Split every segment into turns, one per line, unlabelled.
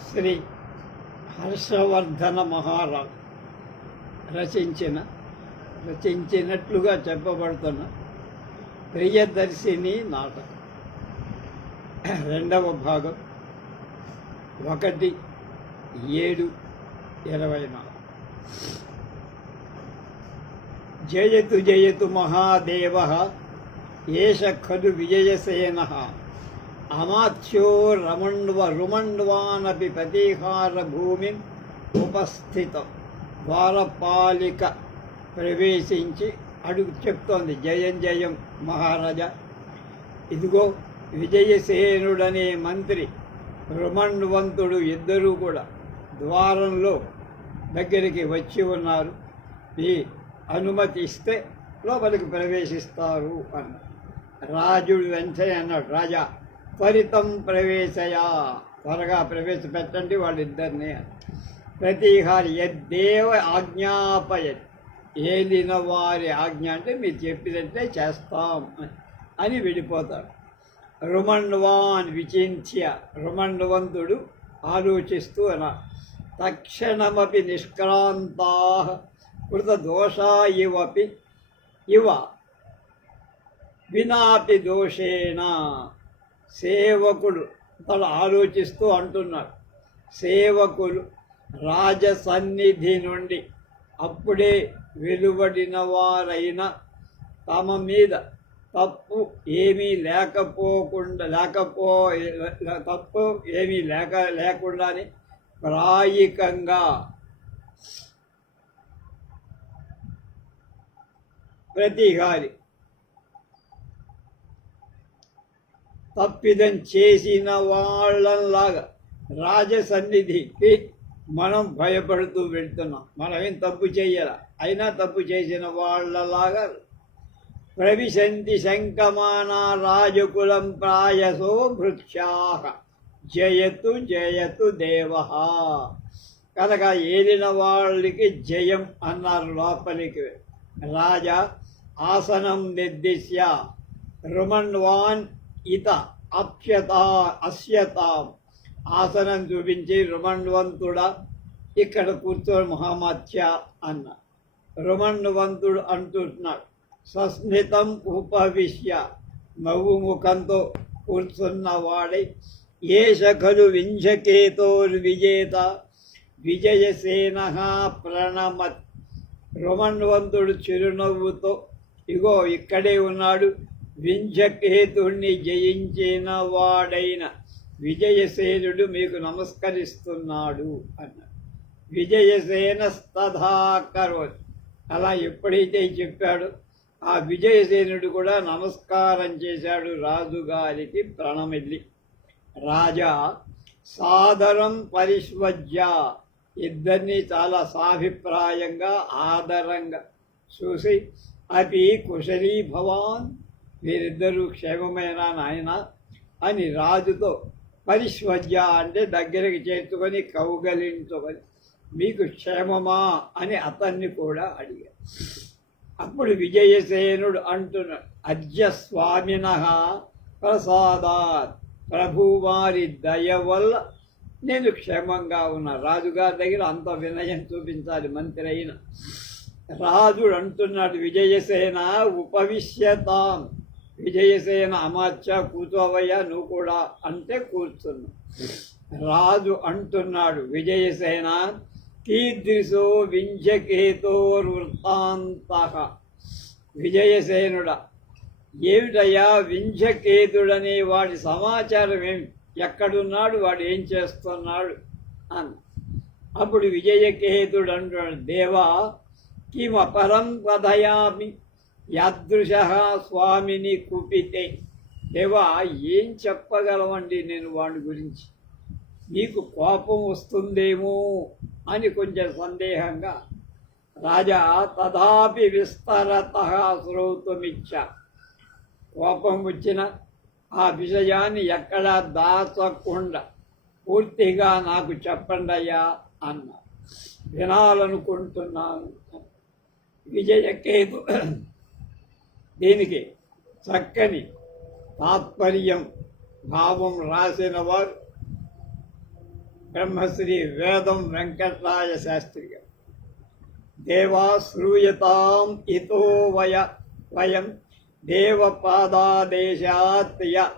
శ్రీ హర్షవర్ధన మహారాజ్ రచించిన రచించినట్లుగా చెప్పబడుతున్న ప్రియదర్శిని నాటకం. రెండవ భాగం ఒకటి ఏడు ఇరవై నాలుగు. జయతు జయతు మహాదేవ ఏష ఖలు విజయసేన. అమాత్యో రమణ్వ రుమణ్వానపి ప్రతీహార భూమి ఉపస్థితం ద్వారపాలిక ప్రవేశించి అడుగు చెప్తోంది. జయం జయం మహారాజా. ఇదిగో విజయసేనుడనే మంత్రి రుమణ్వంతుడు ఇద్దరూ కూడా ద్వారంలో దగ్గరికి వచ్చి ఉన్నారు. ఈ అనుమతి ఇస్తే లోపలికి ప్రవేశిస్తారు అన్న రాజుడు వెంటనే అన్నాడు రాజా త్వరితం ప్రవేశయా. త్వరగా ప్రవేశపెట్టండి వాళ్ళిద్దరిని. ప్రతిహారి యద్దేవ ఆజ్ఞాపయత్. ఏదిన వారి ఆజ్ఞ అంటే మీరు చెప్పినట్టే చేస్తాం అని వెళ్ళిపోతాడు రుమణ్వాన్ విచింత్య రుమణ్వంతుడు ఆలోచిస్తూ అలా తక్షణమపి నిష్క్రాంతా కృతదోషా ఇవపి ఇవ వినాపి దోషేణ. సేవకుడు తను ఆలోచిస్తూ అంటున్నాడు. సేవకులు రాజసన్నిధి నుండి అప్పుడే వెలువడిన వారైన తమ మీద తప్పు ఏమీ లేకపోకుండా లేకపో తప్పు ఏమీ లేక లేకుండానే ప్రాయికంగా ప్రతిహారి తప్పిదం చేసిన వాళ్ళలాగా రాజసన్నిధికి మనం భయపడుతూ వెళ్తున్నాం. మనం ఏం తప్పు చేయాల? అయినా తప్పు చేసిన వాళ్ళలాగా ప్రవిశంతి శంకమాన రాజకులం ప్రాయసో వృక్షాహ జయతు జయతు దేవ. కనుక ఏలిన వాళ్ళకి జయం అన్నారు లోపలికి. రాజా ఆసనం నిర్దిశ్య. రుమన్వాన్ ఇత అప్యత అస్యత ఆసనం చూపించి రుమణ్వంతుడా ఇక్కడ కూర్చోని మహామాత్య అన్న. రుమణ్వంతుడు అంటున్నాడు సస్మితం ఉపవిశ్య నవ్వు ముఖంతో కూర్చున్నవాడై ఏష ఖలు వింజకేతోర్విజేత విజయసేన ప్రణమత్. రుమణ్వంతుడు చిరునవ్వుతో ఇగో ఇక్కడే ఉన్నాడు వింజకేతుణ్ణి జయించిన వాడైన విజయసేనుడు మీకు నమస్కరిస్తున్నాడు అన్నాడు. విజయసేన స్తథాకరోత్ అలా ఎప్పుడైతే చెప్పాడో ఆ విజయసేనుడు కూడా నమస్కారం చేశాడు రాజుగారికి ప్రణమిల్లి. రాజా సాదరం పరిశ్వజ్య ఇద్దరిని చాలా సాభిప్రాయంగా ఆదరంగా చూసి అతి కుశలీ భవాన్ వీరిద్దరూ క్షేమమేనా నాయన? అని రాజుతో పరిశ్వజ్య అంటే దగ్గరికి చేర్చుకొని కౌగలించుకొని మీకు క్షేమమా అని అతన్ని కూడా అడిగారు అప్పుడు విజయసేనుడు అంటున్నాడు అద్య స్వామిన ప్రసాదాత్ ప్రభువారి దయ వల్ల నేను క్షేమంగా ఉన్న. రాజుగారి దగ్గర అంత వినయం చూపించాలి మంత్రి అయిన. రాజుడు అంటున్నాడు విజయసేన ఉపవిశ్యతాం. విజయసేన అమాత్య కూతోవయ్యా నువ్వు కూడా అంటే కూర్చున్నా రాజు అంటున్నాడు విజయసేన కీదృశో వింజకేతోర్వృత్తాంత విజయసేనుడ ఏమిటయ్యా వింజకేతుడనే వాడి సమాచారం ఏమి? ఎక్కడున్నాడు? వాడు ఏం చేస్తున్నాడు? అని. అప్పుడు విజయకేతుడు అంటున్నాడు దేవా కిమపరం కథయామి యాదృశ స్వామిని కుపితే దేవా ఏం చెప్పగలవండి నేను వాడి గురించి? నీకు కోపం వస్తుందేమో అని కొంచెం సందేహంగా రాజా తదాపి విస్తరత శ్రోతుమిచ్చ. కోపం వచ్చిన ఆ విషయాన్ని ఎక్కడా దాచకుండా పూర్తిగా నాకు చెప్పండి అయ్యా అన్న వినాలనుకుంటున్నాను. విజయకేతు దీనికి? చక్కని తాత్పర్యం భావం రాసిన వారు బ్రహ్మశ్రీ వేదం వెంకటరాయ శాస్త్రి గారు. దేవా శ్రూయతాం ఇతో వయ వయం దేవపాదాదేశాత్ య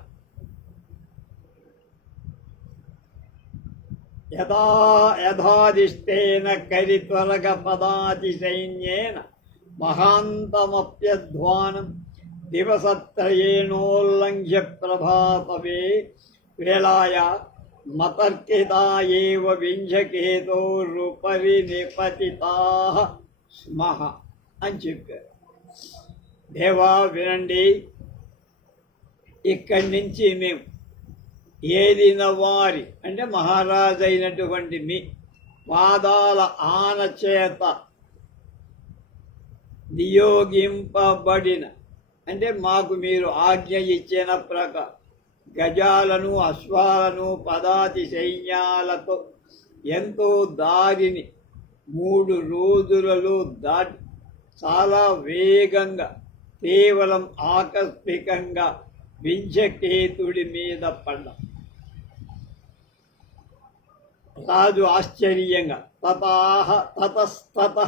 యదా యథాదిష్టేన కరిత్వరగ పదాతిశైన్యేన. మహాంతమప్యధ్వానం. దివసత్రయేణోల్లంఘ్య ప్రభాతవే. వేళాయ మతర్కితా వింజకేతోరుపరి నిపతితా స్మహ అని చెప్పారు. దేవా వినండి. ఇక్కడి నుంచి మేము ఏదిన వారి అంటే మహారాజు అయినటువంటి మీ పాదాల ఆన నియోగింపబడిన. అంటే మాకు మీరు ఆజ్ఞ ఇచ్చిన ప్రకారం గజాలను అశ్వాలను పదాతి సైన్యాలతో ఎంతో దారిని మూడు రోజులలో దాటి చాలా వేగంగా కేవలం ఆకస్మికంగా వింజకేతుడి మీద పడ్డాం. రాజు ఆశ్చర్యంగా తతాహ తతస్తత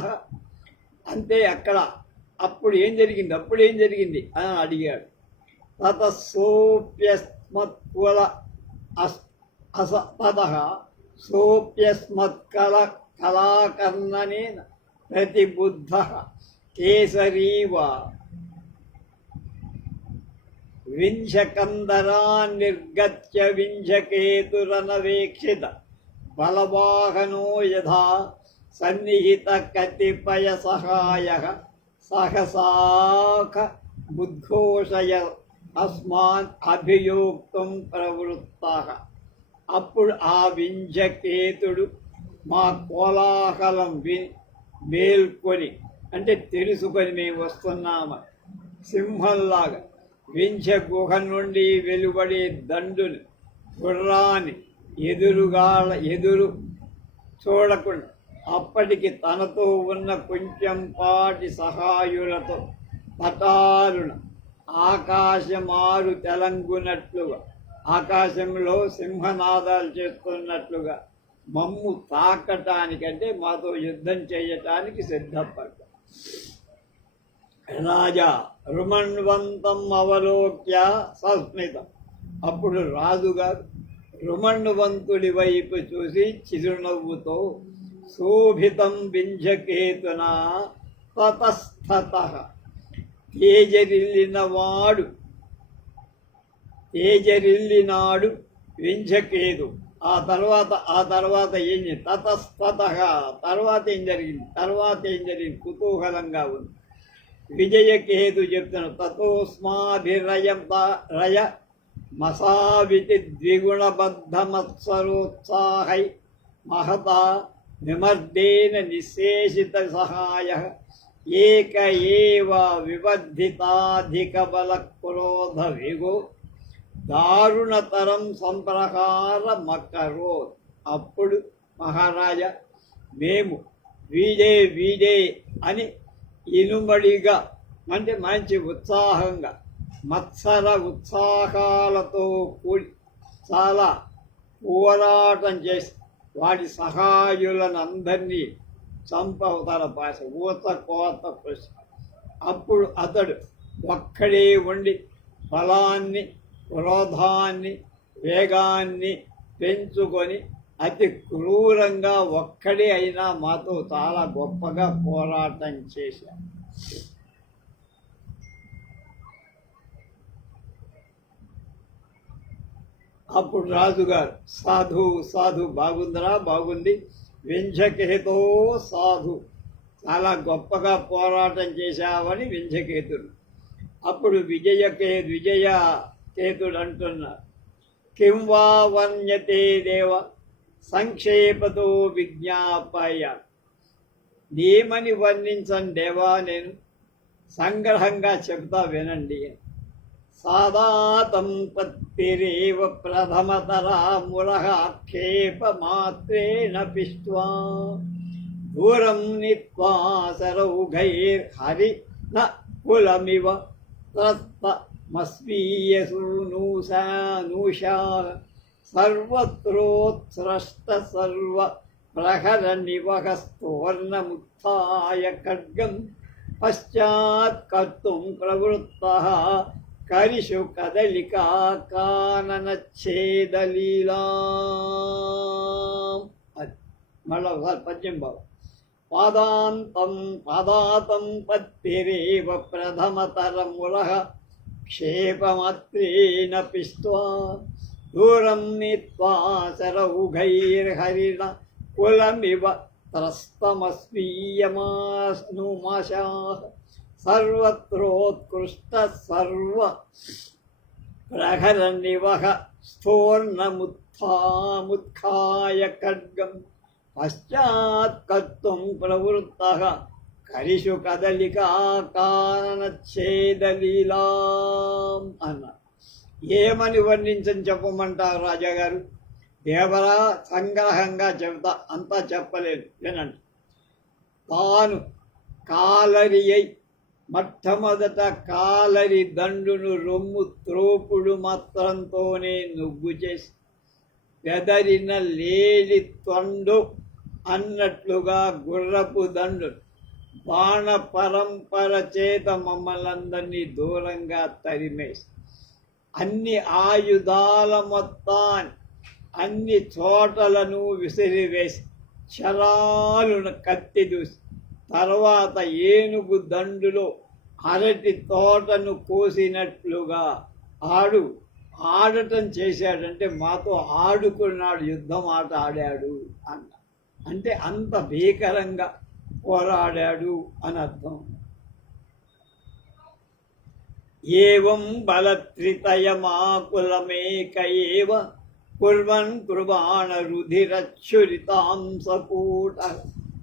అంతే అక్కడ అప్పుడు ఏం జరిగింది? అప్పుడు ఏం జరిగింది? అని అడిగాడు. తతసోప్యస్మత్కుల అస్ అస తత సోప్యస్మత్కల కళాకర్ణనే ప్రతిబుద్ధ కేసరీవ వింశకందరా నిర్గత్య వింశకేతురనవేక్షిత బలవాహనో యథా సన్నిహిత కతిపయ సహాయ సహసాఖ బుద్ధోషయ అస్మాన్ అభియోక్తం ప్రవృత్త అప్పుడు ఆ వింజకేతుడు మా కోలాహలం వి మేల్కొని అంటే తెలుసుకొని మేము వస్తున్నాము. సింహంలాగా వింజ గుహ నుండి వెలువడే దండుని గుర్రాన్ని ఎదురుగా ఎదురు చూడకుండా అప్పటికి తనతో ఉన్న కొంచెం పాటి సహాయులతో పటారుణ ఆకాశమారు తెలంగునట్లుగా ఆకాశంలో సింహనాదాలు చేస్తున్నట్లుగా మమ్ము తాకటానికంటే మాతో యుద్ధం చేయటానికి సిద్ధపడ్డా. రాజా రుమణ్వంతం అవలోక్య సస్మితం. అప్పుడు రాజుగారు రుమణ్వంతుడి వైపు చూసి చిరునవ్వుతో శోభితం వింజకేతున తతస్థత. తేజరిల్లినవాడు తేజరిల్లినాడు వింజకేతు ఆ తర్వాత ఆ తర్వాత ఏం తతస్తత తర్వాత ఏం జరిగింది? తర్వాత ఏం జరిగింది? కుతూహలంగా ఉంది. విజయకేతు చెప్తున్న తతోస్మాభిరయ రయ మసావితి ద్విగుణబద్ధమత్సరోత్సాహై మహత నిమర్దేన నిశేషిత సహాయ ఏక ఏవ వివర్ధితాధిక బల క్రోధ విగో దారుణతరం సంప్రహార మకరో అప్పుడు మహారాజా మేము వీడే వీడే అని ఇనుమడిగా అంటే మంచి ఉత్సాహంగా మత్సర ఉత్సాహాలతో కూడి చాలా పోరాటం చేసి వాడి సహాయులను అందరినీ చంపవతల భాష ఊత కోత ప్రశ్న అప్పుడు అతడు ఒక్కడే ఉండి బలాన్ని క్రోధాన్ని వేగాన్ని పెంచుకొని అతి క్రూరంగా ఒక్కడే అయినా మాతో చాలా గొప్పగా పోరాటం చేశాడు. అప్పుడు రాజుగారు సాధు సాధు బాగుందిరా బాగుంది. వింజకేతో సాధు. చాలా గొప్పగా పోరాటం చేశావని వింజకేతుడు అప్పుడు విజయకే విజయ కేతుడు అంటున్నారు కిం వా వన్యతే దేవ? సంక్షేపతో విజ్ఞాపయ. నేమని వర్ణించను దేవా నేను. సంగ్రహంగా చెబుతా వినండి సాదాతం పత్తిరేవ ప్రథమతరా మురహాక్షేప పిష్ట్వా. దూరం నిత్వా సరౌఘైర్హరి న కులమివ తత్త మస్వీయసూనూషా సర్వత్రోత్స్రష్ట సర్వ ప్రహర నివహస్తోర్ణముత్య ఖడ్గం పశ్చాత్కర్తుం ప్రవృత్త కరిషు కదలిక కాననచ్ఛేదలీలా అది మళ్ళీ ఒకసారి పద్యం బాబు. పాదాంతం పాదాతం పత్తిరేవ ప్రథమతరమురః క్షేపమత్రేణ పిష్ట్వా. దూరం నీత్వా శరౌఘైర్హరిణ కులమివ త్రస్తమస్మీయమాస్నుమాశాः సర్వత్రోత్కృష్ట సర్వ ప్రహర నివహ స్థోర్ణముత్థాముత్ఖాయ ఖడ్గం పశ్చాత్కర్తుం ప్రవృత్త కరిషు కదలికా కానచ్ఛేదలీలాం అన్నారు ఏమని వర్ణించని చెప్పమంటారు రాజాగారు? దేవరా సంగ్రహంగా చెబుతా అంతా చెప్పలేదు వినండి. తాను కాలరి అయి మొట్టమొదట కాలరి దండును రొమ్ము త్రోపుడు మాత్రంతోనే నుగ్గు చేసి బెదరిన లేడి తొండు అన్నట్లుగా గుర్రపు దండు. బాణ పరంపర చేత మమ్మల్ందరినీ దూరంగా తరిమేసి అన్ని ఆయుధాల మొత్తాన్ని అన్ని చోటలను విసిరివేసి చరాలును కత్తి దూసి తర్వాత ఏనుగు దండులో అరటి తోటను కోసినట్లుగా ఆడు ఆడటం చేశాడంటే మాతో ఆడుకున్నాడు యుద్ధం ఆట ఆడాడు అన్న. అంటే అంత భీకరంగా పోరాడాడు అని అర్థం. ఏం బలత్రితయమాకులమేక ఏవ కుర్వన్ కృబాణ రుధిరచ్చురితాం సకూట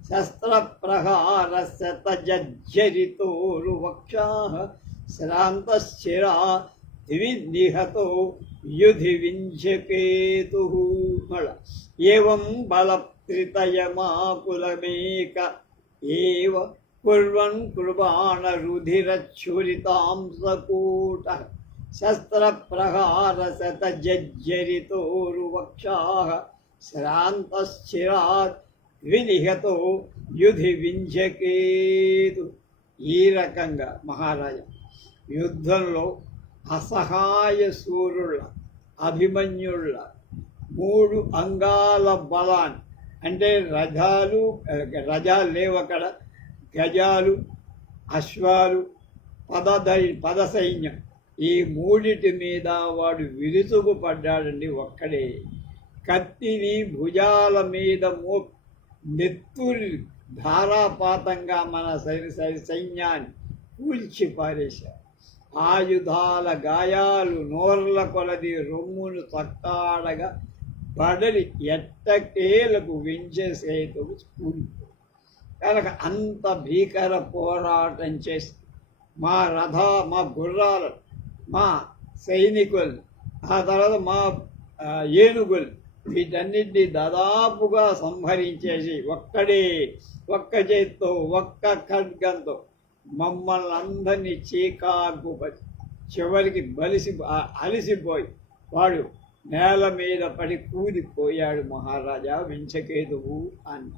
శస్త్రప్రహారస్య తజ్జరితోరువక్షా శ్రాంతశిరా దివినిహతో యుధి వింజకేతు మళ ఏం బలత్రితయమాకులమేక ఏవ కుర్వన్ కృపాణరుధిరచ్ఛురితాం సకూట శస్త్రప్రహారశతజజ్జరితోరువక్షాः శ్రాంతశ్చిరాత్ వినిహతో యుధి వింజకేతు. ఈ రకంగా మహారాజా యుద్ధంలో అసహాయ సూరుళ్ళ అభిమన్యుళ్ళ మూడు అంగాల బలాన్ని అంటే రథాలు రథాలు లేవు అక్కడ గజాలు అశ్వాలు పదదై పద సైన్యం ఈ మూడిటి మీద వాడు విరుచుకు పడ్డాడండి ఒక్కడే. కత్తిని భుజాల మీద మోపి నెత్తురి ధారాపాతంగా మన సైని సైన్యాన్ని కూల్చి పారేశారు. ఆయుధాల గాయాలు నోర్ల కొలది రొమ్మును తక్కాడగా బడలి ఎట్టకేలకు వించేసేతుకు కూలిపోయి కనుక అంత భీకర పోరాటం చేసి మా రథ మా గుర్రాలు మా సైనికులు ఆ తర్వాత మా ఏనుగులు వీటన్నిటినీ దాదాపుగా సంహరించేసి ఒక్కడే ఒక్క చేత్తో ఒక్క ఖడ్గంతో మమ్మల్ని అందరినీ చీకాకు చివరికి బలిసి అలిసిపోయి వాడు నేల మీద పడి కూలిపోయాడు మహారాజా వించకేతువు అన్న.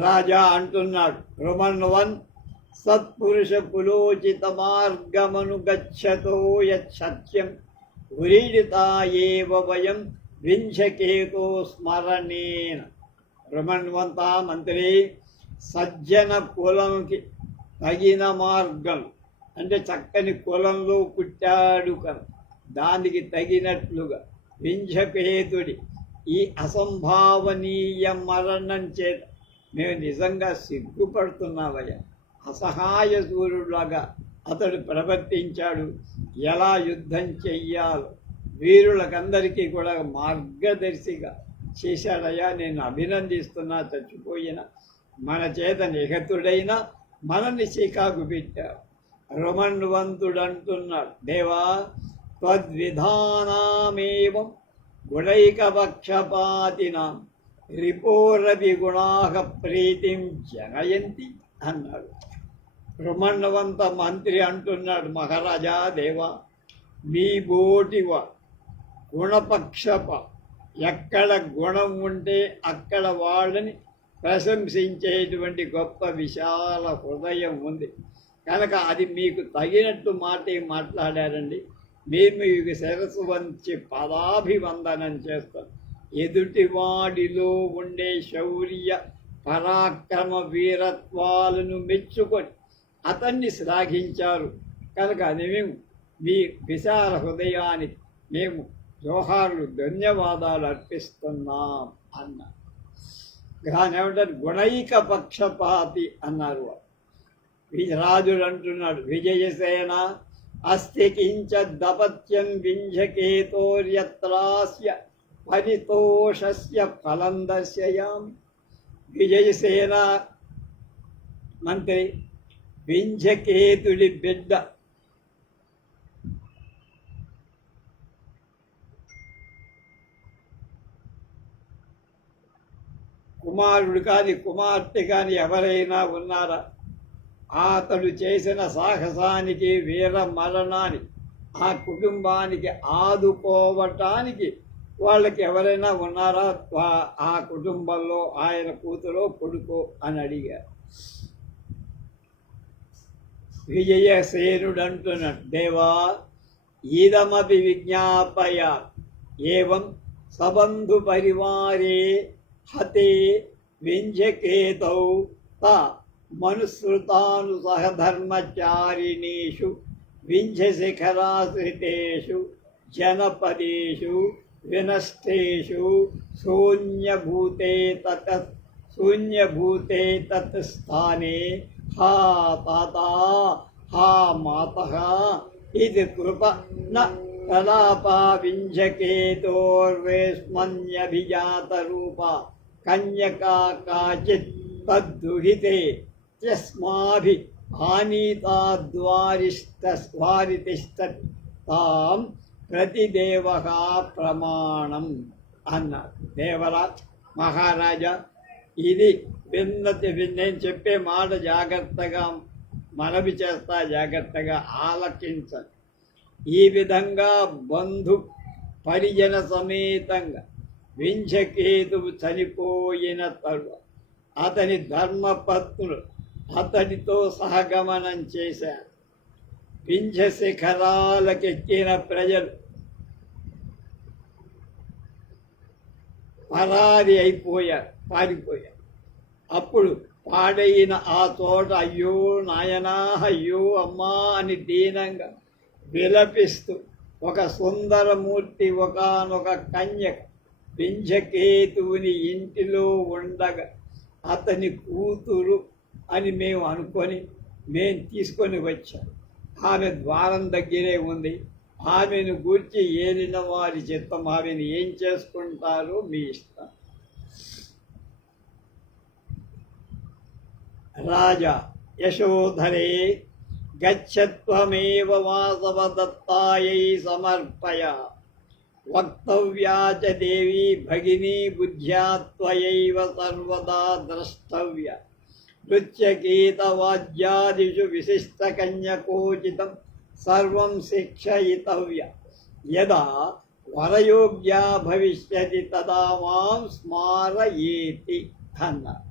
రాజా అంటున్నాడు రుమన్ వన్ కులోచిత మార్గమను గచ్చతో యత్సత్యం వ్రీడితా ఏవ వయం వింశకేతో స్మరణేన రమణవంతా మంత్రి సజ్జన కులంకి తగిన మార్గం అంటే చక్కని కులంలో పుట్టాడు కను దానికి తగినట్లుగా వింశకేతుడి ఈ అసంభావనీయ మరణం చేత మేము నిజంగా సిగ్గుపడుతున్నామయ్యా. అసహాయ సూర్యుడులాగా అతడు ప్రవర్తించాడు. ఎలా యుద్ధం చెయ్యాలో వీరులకందరికీ కూడా మార్గదర్శిగా చేశాడయ్యా. నేను అభినందిస్తున్నా చచ్చిపోయిన మన చేత నిహతుడైన మనల్ని చికాకు పెట్టావు. రమణ్వంతుడంటున్నాడు దేవా త్వద్విధానామేవం గుణైకపక్షపాతినాం రిపోరవి గుణాహ ప్రీతిం జనయంతి అన్నాడు. బ్రహ్మాండవంత మంత్రి అంటున్నాడు మహారాజా దేవ మీ బోటివ గుణపక్షప. ఎక్కడ గుణం ఉంటే అక్కడ వాళ్ళని ప్రశంసించేటువంటి గొప్ప విశాల హృదయం ఉంది. కనుక అది మీకు తగినట్టు మాట మాట్లాడారండి. మేము మీకు శిరస్సు వంచి పదాభివందనం చేస్తాం. ఎదుటివాడిలో ఉండే శౌర్య పరాక్రమ వీరత్వాలను మెచ్చుకొని అతన్ని శ్లాఘించారు. కనుక మేము మీ విశాల హృదయానికి మేము జోహార్లు ధన్యవాదాలు అర్పిస్తున్నాం అన్నారు కానీ ఏమంటారు గుణైక పక్షపాతి అన్నారు వారు. అంటున్నాడు విజయసేన అస్తి కించ దపత్యం వింజకేతోర్యత్రాస్య పరితోషస్య ఫలం దర్శయాం విజయసేన మంత్రి వింజకేతుడి బిడ్డ. కుమారుడు కాని కుమార్తె కాని ఎవరైనా ఉన్నారా? అతడు చేసిన సాహసానికి వీర మరణానికి ఆ కుటుంబానికి ఆదుకోవటానికి వాళ్ళకి ఎవరైనా ఉన్నారా? ఆ కుటుంబంలో ఆయన కూతురో కొడుకో అని అడిగారు. విజయసేనుడు అంటున్నాడు దేవా ఇదమపి విజ్ఞాపయ. ఏవం సబంధు పరివారే హతే వింజకేతౌ త మనుసృతాను సహధర్మచారిణీషు వింధ్యశిఖరాశ్రితేషు జనపదేషు వినష్టేషు శూన్యభూతే తత్ శూన్యభూతే తత్ స్థానే హా తాత హా మాత ఇది కృప న రూప కన్యకా కాచిత్ తద్దుహితే యస్మాభి ఆనీతాద్వారిష్ట స్వారితిష్ట తాం ప్రతిదేవ ప్రమాణం అన్నారు దేవరాజ్ మహారాజా ఇది విన్నతి నేను చెప్పే మాట జాగ్రత్తగా మనవి చేస్తా జాగ్రత్తగా ఆలకించండి. ఈ విధంగా బంధు పరిజన సమేతంగా వింఛకేతువు చనిపోయిన తరువాత అతని ధర్మపత్నులు అతడితో సహగమనం చేశారు. వింఛ శిఖరాలకెక్కిన ప్రజలు పరారి అయిపోయారు. పారిపోయారు అప్పుడు పాడైన ఆ తోట అయ్యో నాయనా అయ్యో అమ్మా అని దీనంగా విలపిస్తూ ఒక సుందరమూర్తి ఒకనొక కన్యక పింఛకేతువుని ఇంటిలో ఉండగా అతని కూతురు అని మేము అనుకొని మేము తీసుకొని వచ్చాం. ఆమె ద్వారం దగ్గరే ఉంది. ఆమెను గూర్చి ఏలిన వారి చిత్తం ఆమెను ఏం చేసుకుంటారో మీ ఇష్టం. రాజ యశోధరే గచ్చత్వమేవ వాసవదత్తాయై సమర్పయ. వక్తవ్యా చ దేవి భగినీ బుద్ధ్యా త్వయైవ సర్వదా ద్రష్టవ్య. నృత్యగీతవాద్యాదిషు విశిష్టకన్యకోచితం సర్వం శిక్షయితవ్య. యదా వరయోగ్యా భవిష్యతి తదా మాం స్మారయేతి అన్నారు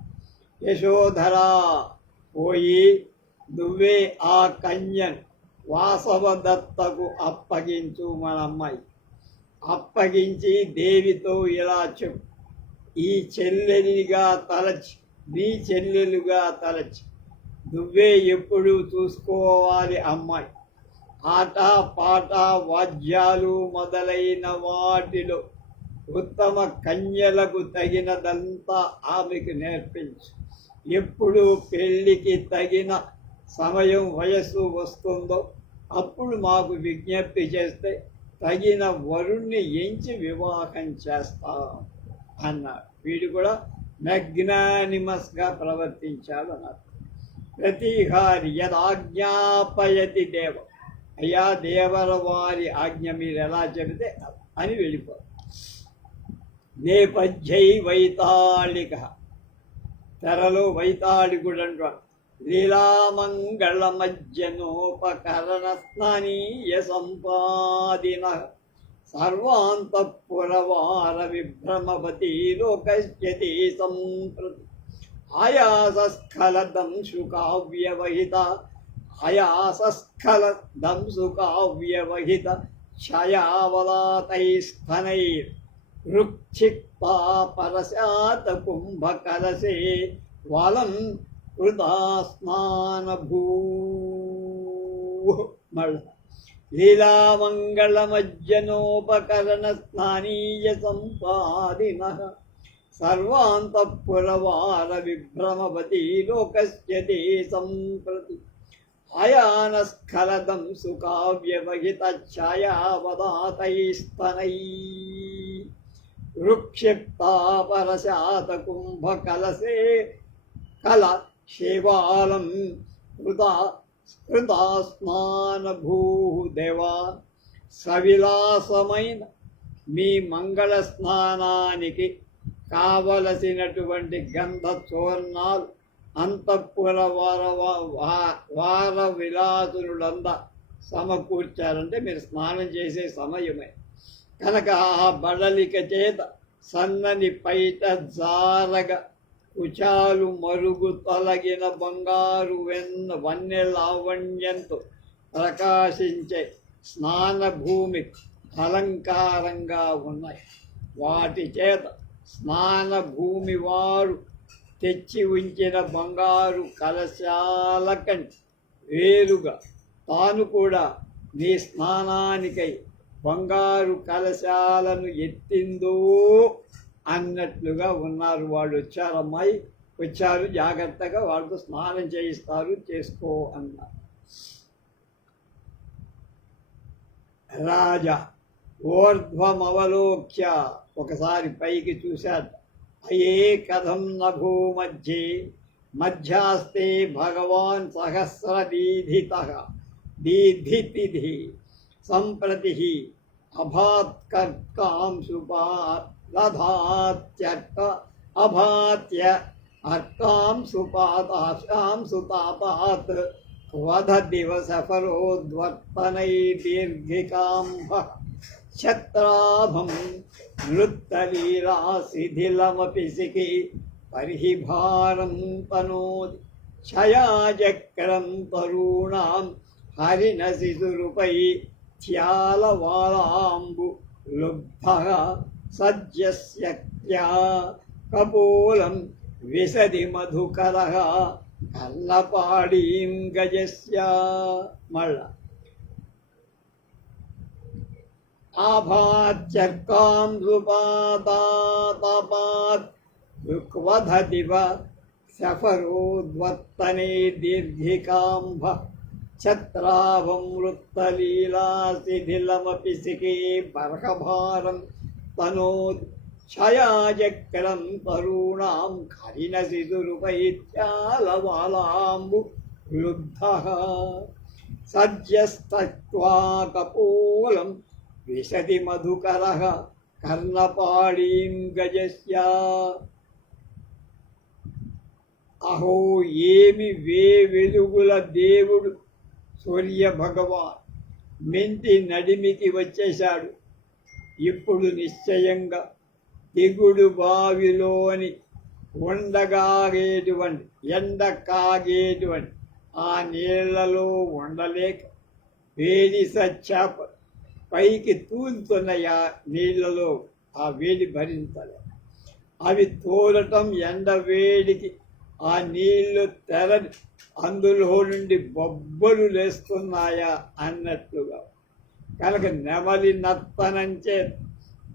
యశోధర పోయి నువ్వే ఆ కన్యను వాసవదత్తకు అప్పగించు మన అమ్మాయి అప్పగించి దేవితో ఇలా చెప్పు ఈ చెల్లెలిగా తలచి నీ చెల్లెలుగా తలచి నువ్వే ఎప్పుడు చూసుకోవాలి అమ్మాయి. ఆట పాట వాద్యాలు మొదలైన వాటిలో ఉత్తమ కన్యలకు తగినదంతా ఆమెకు నేర్పించు. ఎప్పుడు పెళ్ళికి తగిన సమయం వయస్సు వస్తుందో అప్పుడు మాకు విజ్ఞప్తి చేస్తే తగిన వరుణ్ణి ఎంచి వివాహం చేస్తాం అన్నాడు. వీడు కూడా మెగ్నానిమస్గా ప్రవర్తించాడు అన్నారు ప్రతిహారి యదాజ్ఞాపయతి దేవ. అయ్యా దేవర వారి ఆజ్ఞ మీరు ఎలా చెబితే అని వెళ్ళిపో నేపథ్యై వైతాళిక. తెరలో వైతాళికుడు లీలామంగళ లీలామంగళమజ్జనోపకరణ స్నానీయ సంపాదిన సర్వాంతఃపురవార విభ్రమవతి లోకశ్యతి సంప్రతి ఆయాసస్ఖలదంశు కావ్యవహిత ఆయాసస్ఖలదంశు కావ్యవహిత ఛయావలాతైస్థనైర్ రుక్షిక్తా పరశాత కుంభకలసే వలం కృతా స్నానభూ లీలామంగళమజ్జనోపకరణ స్నానీయ సంపాదిన సర్వాంతఃపురవార విభ్రమవతి లోకస్య దేశం ప్రతి ఆయానస్ఖలదం సుకావ్యవహిత ఛాయావదాతైస్తనై వృక్షిప్తా కుంభ కలసే కల శివాలం కృతా కృతా స్నానభూ దేవా సవిలాసమైన మీ మంగళ స్నానానికి కావలసినటువంటి గంధ చూర్ణాలు అంతఃపుర వార వార విలాసులంద సమకూర్చారంటే మీరు స్నానం చేసే సమయమే. కనుక ఆ బడలిక చేత సన్నని పైట జారగ కుచాలు మరుగు తొలగిన బంగారు వెన్న వన్నె లావణ్యంతో ప్రకాశించే స్నాన భూమి అలంకారంగా ఉన్నాయి. వాటి చేత స్నాన భూమి వారు తెచ్చి ఉంచిన బంగారు కలశాల కంటే వేరుగా తాను కూడా నీ స్నానానికై బంగారు కలశాలను ఎత్తిందో అన్నట్లుగా ఉన్నారు వాళ్ళు. వచ్చారు అమ్మాయి వచ్చారు జాగ్రత్తగా వాళ్ళతో స్నానం చేయిస్తారు చేసుకో అన్నారు. రాజా ఓర్ధ్వమవలోక్య ఒకసారి పైకి చూశాడు అయే కథం నభూమధ్యే మధ్యాస్తే భగవాన్ సహస్రదీధిత దీధితిధి సంప్రతి అభాత్కర్కాంశుపాదధాత్యర్క అభాత్య అర్కాంశుపాదాశాం సుతాపాత్ వధ దివస ఫలోద్వర్తనై దీర్ఘికాంభ ఛత్రాభం నృత్తలీలా శిథిలమపి సికి పరిహి భారం తనోది ఛయాచక్రం త్యాలవాలాంబు లుబ్ధ సజ్జస్యక్త్యా కపోలం విసది మధుకర కల్లపాడీం గజస్య మళ్ళ. ఆభాత్యర్కాం సుపాతాపాత్ రుక్వధదివ సఫరోద్వర్తనే దీర్ఘికాంభ ఛత్రాభం వృత్తలీలా శిథిలమపి సికే బర్హభారం తనోద్ ఛయాచక్రం తరుణాం కరిణ శిశురుపైత్యాలవాలాంబు లుబ్ధ సజ్జస్తత్వా కపోలం విశతి మధుకర కర్ణపాళీం గజస్య అహో ఏమి వే వెలుగుల దేవుడు సూర్య భగవాన్ మెంతి నడిమికి వచ్చేశాడు. ఇప్పుడు నిశ్చయంగా దిగుడు బావిలోని ఉండగాగేటువంటి ఎండ కాగేటువంటి ఆ నీళ్ళలో ఉండలేక వేడి సచ్చాప పైకి తూలుతున్న ఆ నీళ్ళలో ఆ వేడి భరించలే అవి తోలటం ఎండ వేడికి ఆ నీళ్ళు తెరని అందులో నుండి బొబ్బలు లేస్తున్నాయా అన్నట్లుగా. కనుక నెమలి నత్తనంచే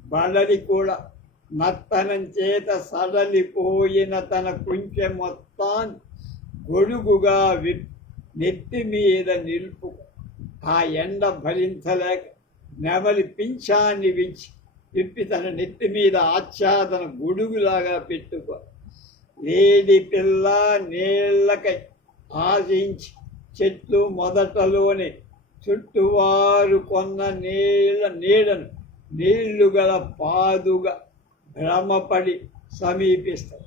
బడలి కూడా నత్తనం చేత సడలిపోయిన తన కుంచె మొత్తాన్ని గొడుగుగా వి- నెత్తి మీద నిలుపు. ఆ ఎండ భరించలేక నెమలి పింఛాన్ని విచ్చి విప్పి తన నెత్తి మీద ఆచ్ఛాదన గొడుగులాగా పెట్టుకో లేడి పిల్ల నీళ్ళకై ఆశించి చెట్లు మొదటలోని చుట్టువారు కొన్న నీళ్ళ నీడను నీళ్ళు గల పాదుగా భ్రమపడి సమీపిస్తాయి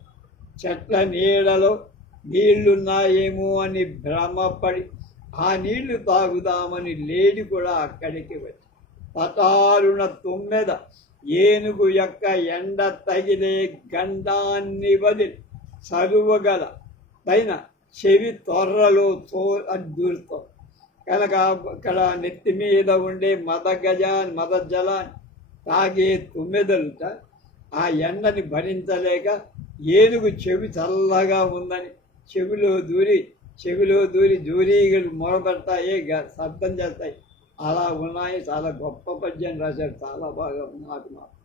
చెట్ల నీడలో నీళ్ళున్నాయేమో అని భ్రమపడి ఆ నీళ్ళు తాగుదామని లేడి కూడా అక్కడికి వచ్చి పతారుణ తుమ్మెద ఏనుగు యొక్క ఎండ తగిలే గండాన్ని వదిలి చదువగల. పైన చెవి తొర్రలో తో అని దూరుతాం కనుక అక్కడ నెత్తి మీద ఉండే మద గజ మద తాగే తుమ్మెదలుట ఆ ఎండని భరించలేక ఏనుగు చెవి చల్లగా ఉందని చెవిలో దూరి చెవిలో దూరి జూరీగలు మొరబెడతాయి శబ్దం చేస్తాయి. అలా ఉన్నాయి. చాలా గొప్ప పద్యం రాశారు. చాలా బాగా నాకు మాత్రం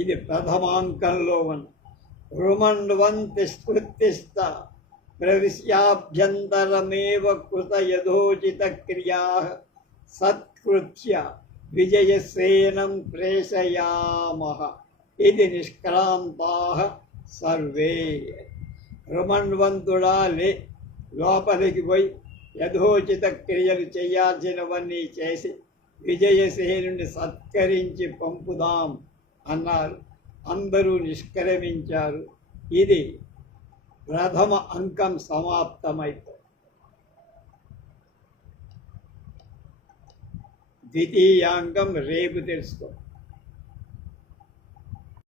ఇది ప్రథమాంకంలో ఉన్న రుమన్వంతి స్మృతిస్థ ప్రవిశ్యాభ్యంతరమేవ కృత యథోచిత క్రియా సత్కృత్య విజయసేనం ప్రేషయామహ ఇది నిష్క్రాంతా సర్వే. రుమణ్వంతుడా లే లోపలికి పోయి యథోచిత క్రియలు చేయాల్సినవన్నీ చేసి విజయసేనుని సత్కరించి పంపుదాం. అన్నారు. అందరూ నిష్క్రమించారు. ఇది ప్రథమ అంకం సమాప్తమైపోయింది. ద్వితీయాంకం రేపు తెలుసుకో